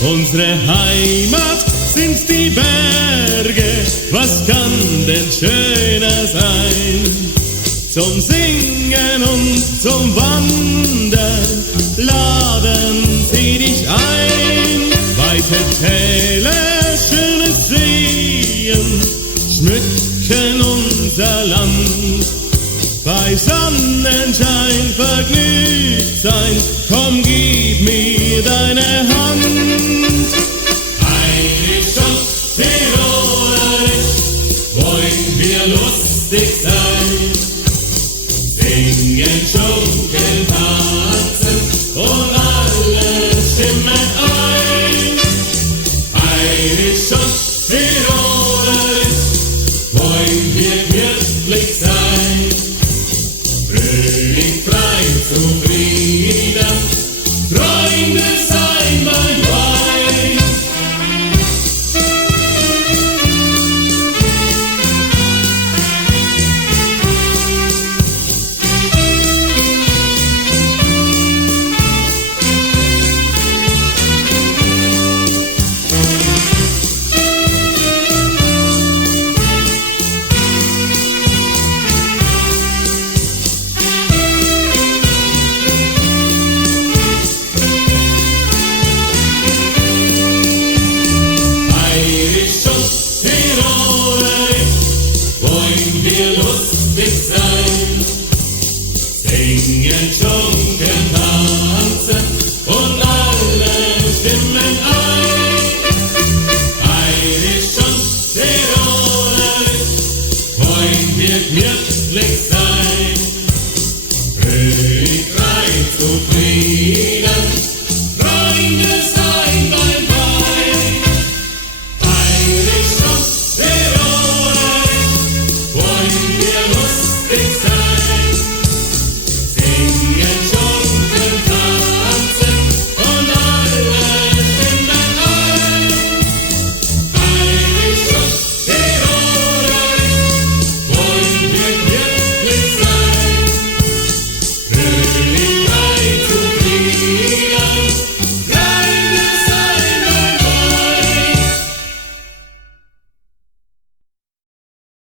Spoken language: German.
Unsere Heimat sind die Berge, was kann denn schöner sein? Zum Singen und zum Wandern laden sie dich ein. Weite Täler, schönes Seen schmücken unser Land. Bei Sonnenschein vergnügt sein, komm, gib mir deine Hand.